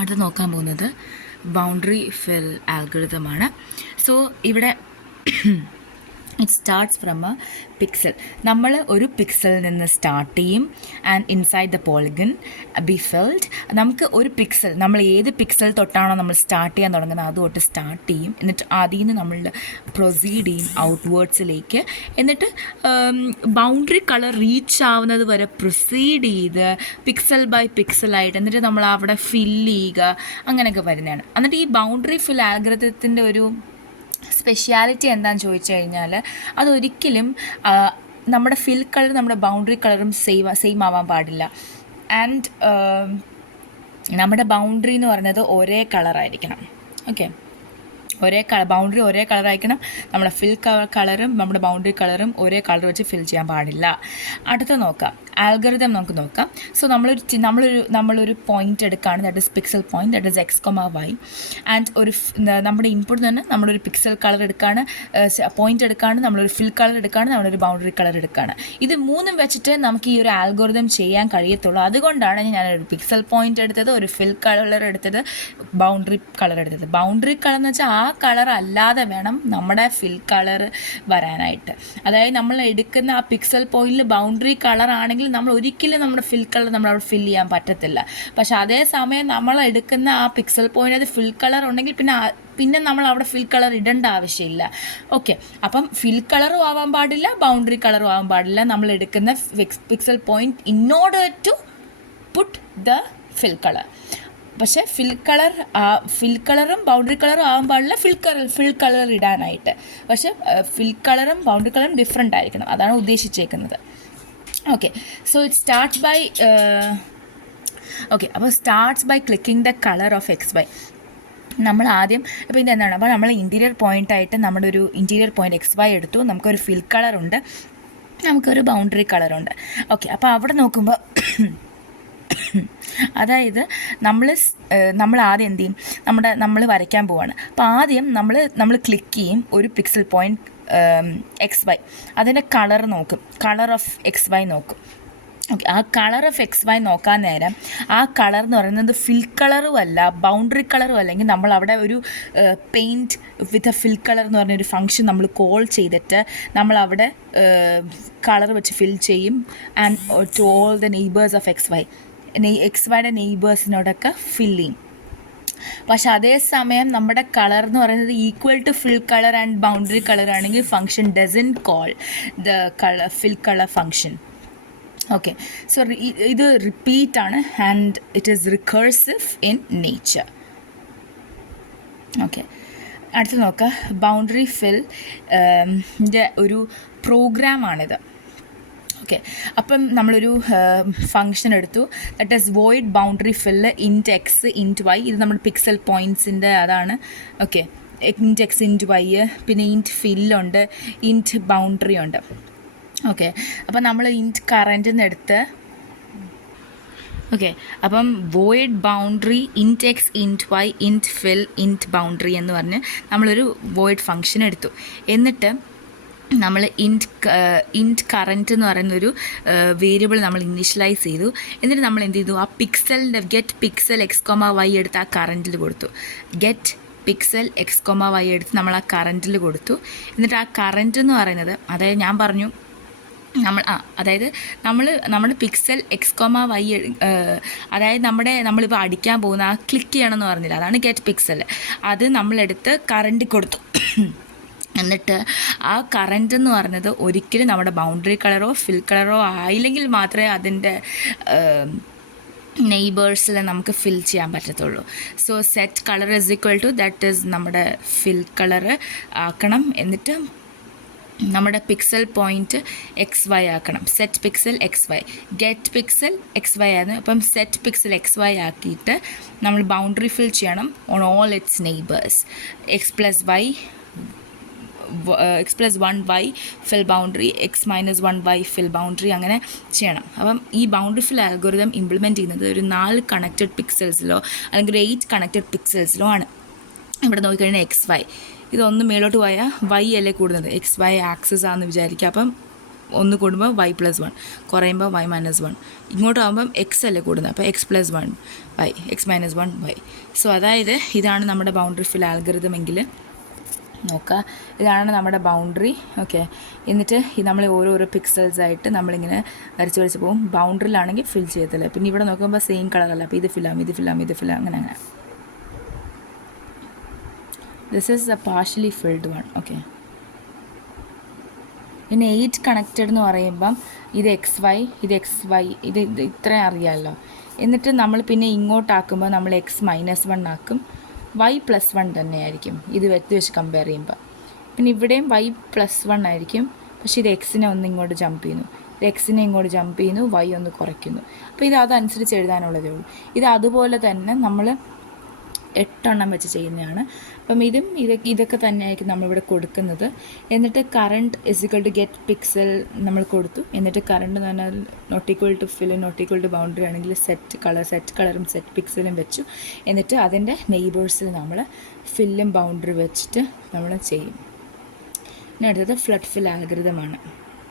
അടുത്ത് നോക്കാൻ പോകുന്നത് ബൗണ്ടറി ഫിൽ ആൽഗോരിതമാണ്. സോ ഇവിടെ it starts from A pixel. നമ്മൾ ഒരു പിക്സലിൽ നിന്ന് സ്റ്റാർട്ട് ചെയ്യും and inside the polygon be filled. നമുക്ക് ഒരു പിക്സൽ, നമ്മൾ ഏത് പിക്സൽ തൊട്ടാണോ നമ്മൾ സ്റ്റാർട്ട് ചെയ്യാൻ തുടങ്ങുന്നത് അത് തൊട്ട് സ്റ്റാർട്ട് ചെയ്യും. എന്നിട്ട് അതിൽ നിന്ന് നമ്മൾ പ്രൊസീഡ് ചെയ്യും ഔട്ട്വേർഡ്സിലേക്ക്. എന്നിട്ട് ബൗണ്ടറി കളർ റീച്ച് ആവുന്നത് വരെ പ്രൊസീഡ് ചെയ്ത് പിക്സൽ ബൈ പിക്സലായിട്ട് എന്നിട്ട് നമ്മൾ അവിടെ ഫില്ല് ചെയ്യുക, അങ്ങനെയൊക്കെ വരുന്നതാണ്. എന്നിട്ട് ഈ ബൗണ്ടറി ഫിൽ ആൽഗോരിതത്തിൻ്റെ ഒരു സ്പെഷ്യാലിറ്റി എന്താണെന്ന് ചോദിച്ചു കഴിഞ്ഞാൽ അതൊരിക്കലും നമ്മുടെ ഫിൽ കളർ നമ്മുടെ ബൗണ്ടറി കളറും സെയിം ആവാൻ പാടില്ല. ആൻഡ് നമ്മുടെ ബൗണ്ടറി എന്ന് പറയുന്നത് ഒരേ കളറായിരിക്കണം. ഓക്കെ, ബൗണ്ടറി ഒരേ കളറായിരിക്കണം. നമ്മുടെ ഫിൽ കളറും നമ്മുടെ ബൗണ്ടറി കളറും ഒരേ കളർ വെച്ച് ഫിൽ ചെയ്യാൻ പാടില്ല. അടുത്ത നോക്കാം, ആൽഗോരിതം നമുക്ക് നോക്കാം. സോ നമ്മളൊരു പോയിന്റ് എടുക്കുകയാണ്, that is pixel point, that is X comma Y. And നമ്മുടെ ഇൻപുട്ട് തന്നെ നമ്മളൊരു പിക്സൽ കളർ എടുക്കുകയാണ്, പോയിന്റ് എടുക്കുകയാണ്, നമ്മളൊരു ഫിൽ കളർ എടുക്കുകയാണ്, നമ്മളൊരു ബൗണ്ടറി കളർ എടുക്കുകയാണ്. ഇത് മൂന്നും വെച്ചിട്ട് നമുക്ക് ഈ ഒരു ആൽഗോരിതം ചെയ്യാൻ കഴിയത്തുള്ളൂ. അതുകൊണ്ടാണ് ഞാനൊരു പിക്സൽ പോയിന്റ് എടുത്തത്, ഒരു ഫിൽ കളർ എടുത്തത്, ബൗണ്ടറി കളർ എടുത്തത്. ബൗണ്ടറി കളർ എന്ന് വെച്ചാൽ ആ കളർ അല്ലാതെ വേണം നമ്മുടെ ഫിൽ കളർ വരാനായിട്ട്. അതായത് നമ്മൾ എടുക്കുന്ന ആ പിക്സൽ പോയിന്റിൽ ബൗണ്ടറി കളർ ആണെങ്കിൽ നമ്മൾ ഒരിക്കലും നമ്മുടെ ഫിൽ കളർ നമ്മളവിടെ ഫിൽ ചെയ്യാൻ പറ്റത്തില്ല. പക്ഷെ അതേസമയം നമ്മൾ എടുക്കുന്ന ആ പിക്സൽ പോയിന്റ് അത് ഫിൽ കളർ ഉണ്ടെങ്കിൽ പിന്നെ നമ്മൾ അവിടെ ഫിൽ കളർ ഇടേണ്ട ആവശ്യമില്ല. ഓക്കെ, അപ്പം ഫിൽ കളറും ആവാൻ പാടില്ല, ബൗണ്ടറി കളറും ആവാൻ പാടില്ല. നമ്മൾ എടുക്കുന്ന pixel point in order to put the fill colour. പക്ഷേ ഫിൽ കളറും ബൗണ്ടറി കളറും ആവാൻ പാടില്ല ഫിൽ കളർ ഇടാനായിട്ട്. പക്ഷേ ഫിൽ കളറും ബൗണ്ടറി കളറും ഡിഫറെൻ്റ് ആയിരിക്കണം, അതാണ് ഉദ്ദേശിച്ചേക്കുന്നത്. Okay, so it starts by starts by clicking the colour of X Y. നമ്മൾ ആദ്യം ഇപ്പോൾ ഇതെന്താണ്, അപ്പോൾ നമ്മൾ ഇൻറ്റീരിയർ പോയിൻ്റായിട്ട് നമ്മുടെ ഒരു ഇൻറ്റീരിയർ പോയിൻ്റ് എക്സ് വൈ എടുത്തു. നമുക്കൊരു ഫിൽ കളറുണ്ട്, നമുക്കൊരു ബൗണ്ടറി കളറുണ്ട്. ഓക്കെ, അപ്പോൾ അവിടെ നോക്കുമ്പോൾ അതായത് നമ്മൾ ആദ്യം എന്ത് ചെയ്യും, നമ്മൾ വരയ്ക്കാൻ പോവാണ്. അപ്പോൾ ആദ്യം നമ്മൾ ക്ലിക്ക് ചെയ്യും ഒരു പിക്സൽ പോയിൻറ്റ് എക്സ് വൈ, അതിൻ്റെ കളർ നോക്കും, കളർ ഓഫ് എക്സ് വൈ നോക്കും. ഓക്കെ, ആ കളർ ഓഫ് എക്സ് വൈ നോക്കാൻ നേരം ആ കളർ എന്ന് പറയുന്നത് ഫിൽ കളറും അല്ല ബൗണ്ടറി കളറും അല്ലെങ്കിൽ നമ്മൾ അവിടെ ഒരു paint with a fill colour എന്ന് പറഞ്ഞൊരു ഫംഗ്ഷൻ നമ്മൾ കോൾ ചെയ്തിട്ട് നമ്മളവിടെ കളർ വെച്ച് ഫിൽ ചെയ്യും. And to all the neighbours of X വൈയുടെ നെയ്ബേഴ്സിനോടൊക്കെ ഫിൽ ചെയ്യും. പക്ഷെ അതേസമയം നമ്മുടെ കളർ എന്ന് പറയുന്നത് equal to fill colour and boundary colour ആണെങ്കിൽ function doesn't call the fill colour function. Okay, so ഇത് റിപ്പീറ്റ് ആണ് and it is recursive in nature. Okay, അടുത്ത് നോക്കുക, ബൗണ്ടറി ഫിൽ ഒരു പ്രോഗ്രാമാണിത്. ഓക്കെ, അപ്പം നമ്മളൊരു ഫംഗ്ഷൻ എടുത്തു, that is void boundary fill int X int Y. ഇത് നമ്മുടെ പിക്സൽ പോയിൻറ്റ്സിൻ്റെ അതാണ്. Okay, int X int Y, പിന്നെ ഇൻറ്റ് ഫില്ലുണ്ട്, ഇൻറ്റ് ബൗണ്ടറി ഉണ്ട്. ഓക്കെ, അപ്പം നമ്മൾ ഇൻറ്റ് കറൻറ്റിൽ നിന്ന് എടുത്ത് ഓക്കെ, അപ്പം void boundary ഇൻറ്റ് X int Y ഇൻറ്റ് ഫിൽ ഇൻറ്റ് ബൗണ്ടറി എന്ന് പറഞ്ഞ് നമ്മളൊരു വോയിഡ് ഫംഗ്ഷൻ എടുത്തു. എന്നിട്ട് നമ്മൾ ഇൻറ്റ് കറൻറ്റ് എന്ന് പറയുന്നൊരു വേരിയബിൾ നമ്മൾ ഇനീഷ്യലൈസ് ചെയ്തു. എന്നിട്ട് നമ്മൾ എന്ത് ചെയ്തു, ആ പിക്സലിൻ്റെ get pixel X comma Y എടുത്ത് ആ കറൻറ്റിൽ കൊടുത്തു. Get pixel X comma Y എടുത്ത് നമ്മൾ ആ കറൻറ്റിൽ കൊടുത്തു. എന്നിട്ട് ആ കറൻറ്റ് എന്ന് പറയുന്നത്, അതായത് ഞാൻ പറഞ്ഞു അതായത് നമ്മൾ പിക്സൽ എക്സ് കൊമ വൈ, അതായത് നമ്മളിപ്പോൾ അടിക്കാൻ പോകുന്ന ആ ക്ലിക്ക് ചെയ്യണമെന്ന് പറഞ്ഞില്ല, അതാണ് ഗെറ്റ് പിക്സൽ. അത് നമ്മളെടുത്ത് കറൻറ്റ് കൊടുത്തു. എന്നിട്ട് ആ കറൻറ്റ് എന്ന് പറയുന്നത് ഒരിക്കലും നമ്മുടെ ബൗണ്ടറി കളറോ ഫിൽ കളറോ ആയില്ലെങ്കിൽ മാത്രമേ അതിൻ്റെ നെയ്ബേഴ്സിൽ നമുക്ക് ഫിൽ ചെയ്യാൻ പറ്റത്തുള്ളൂ. So set colour is equal to that is നമ്മുടെ ഫിൽ കളർ ആക്കണം. എന്നിട്ട് നമ്മുടെ പിക്സൽ പോയിൻറ്റ് എക്സ് വൈ ആക്കണം. Set pixel X Y, get pixel X Y ആയിരുന്നു. അപ്പം സെറ്റ് പിക്സൽ എക്സ് വൈ ആക്കിയിട്ട് നമ്മൾ ബൗണ്ടറി ഫിൽ ചെയ്യണം on all its neighbours. X plus 1y fill boundary, X minus 1y fill boundary, അങ്ങനെ ചെയ്യണം. അപ്പം ഈ ബൗണ്ടറി ഫിൽ ആൽഗോരിതം ഇംപ്ലിമെൻറ്റ് ചെയ്യുന്നത് ഒരു 4 കണക്റ്റഡ് പിക്സൽസിലോ അല്ലെങ്കിൽ ഒരു 8 കണക്റ്റഡ് പിക്സൽസിലോ ആണ്. ഇവിടെ നോക്കിക്കഴിഞ്ഞാൽ എക്സ് വൈ ഇതൊന്ന് മേലോട്ട് പോയാൽ വൈ അല്ലേ കൂടുന്നത്, എക്സ് വൈ ആക്സസ് ആണെന്ന് വിചാരിക്കുക. അപ്പം ഒന്ന് കൂടുമ്പോൾ y+1, കുറയുമ്പോൾ y-1. ഇങ്ങോട്ടാകുമ്പം എക്സ് അല്ലേ കൂടുന്നത്, അപ്പോൾ x+1 y, x-1 y. So അതായത് ഇതാണ് നമ്മുടെ ബൗണ്ടറി ഫിൽ ആൽഗരിതം എങ്കിൽ നോക്കുക, ഇതാണ് നമ്മുടെ ബൗണ്ടറി. ഓക്കെ, എന്നിട്ട് നമ്മൾ ഓരോരോ പിക്സൽസായിട്ട് നമ്മളിങ്ങനെ വരച്ച് പോകും. ബൗണ്ടറിയിലാണെങ്കിൽ ഫിൽ ചെയ്യത്തില്ല. പിന്നെ ഇവിടെ നോക്കുമ്പോൾ സെയിം കളറല്ല, അപ്പോൾ ഇത് ഫില്ലാം അങ്ങനെ. This is A partially filled one. Okay, പിന്നെ 8 കണക്റ്റഡ് എന്ന് പറയുമ്പം ഇത് XY, ഇത് ഇത്രയും അറിയാമല്ലോ. എന്നിട്ട് നമ്മൾ പിന്നെ ഇങ്ങോട്ടാക്കുമ്പോൾ നമ്മൾ x-1 ആക്കും, y+1 തന്നെയായിരിക്കും ഇത് വെച്ച് കമ്പയർ ചെയ്യുമ്പോൾ. പിന്നെ ഇവിടെയും y+1 ആയിരിക്കും, പക്ഷേ ഇത് എക്സിനെ ഒന്ന് ഇങ്ങോട്ട് ജമ്പ് ചെയ്യുന്നു, ഇങ്ങോട്ട് ജമ്പ് ചെയ്യുന്നു, y ഒന്ന് കുറയ്ക്കുന്നു. അപ്പോൾ ഇത് അതനുസരിച്ച് എഴുതാനുള്ളതേ ഉള്ളൂ. ഇത് അതുപോലെ തന്നെ നമ്മൾ 8 എണ്ണം വെച്ച് ചെയ്യുന്നതാണ്. അപ്പം ഇതൊക്കെ തന്നെയായിരിക്കും നമ്മളിവിടെ കൊടുക്കുന്നത്. എന്നിട്ട് കറണ്ട് = ഗെറ്റ് പിക്സൽ നമ്മൾ കൊടുത്തു. എന്നിട്ട് കറണ്ട് എന്ന് പറഞ്ഞാൽ = ഫിൽ, = ബൗണ്ടറി ആണെങ്കിൽ സെറ്റ് കളറും സെറ്റ് പിക്സലും വെച്ചു. എന്നിട്ട് അതിൻ്റെ നെയ്ബേഴ്സിൽ നമ്മൾ ഫില്ലും ബൗണ്ടറി വെച്ചിട്ട് നമ്മൾ ചെയ്യും. പിന്നെ അടുത്തത് ഫ്ലഡ് ഫിൽ ആൽഗരിതമാണ്.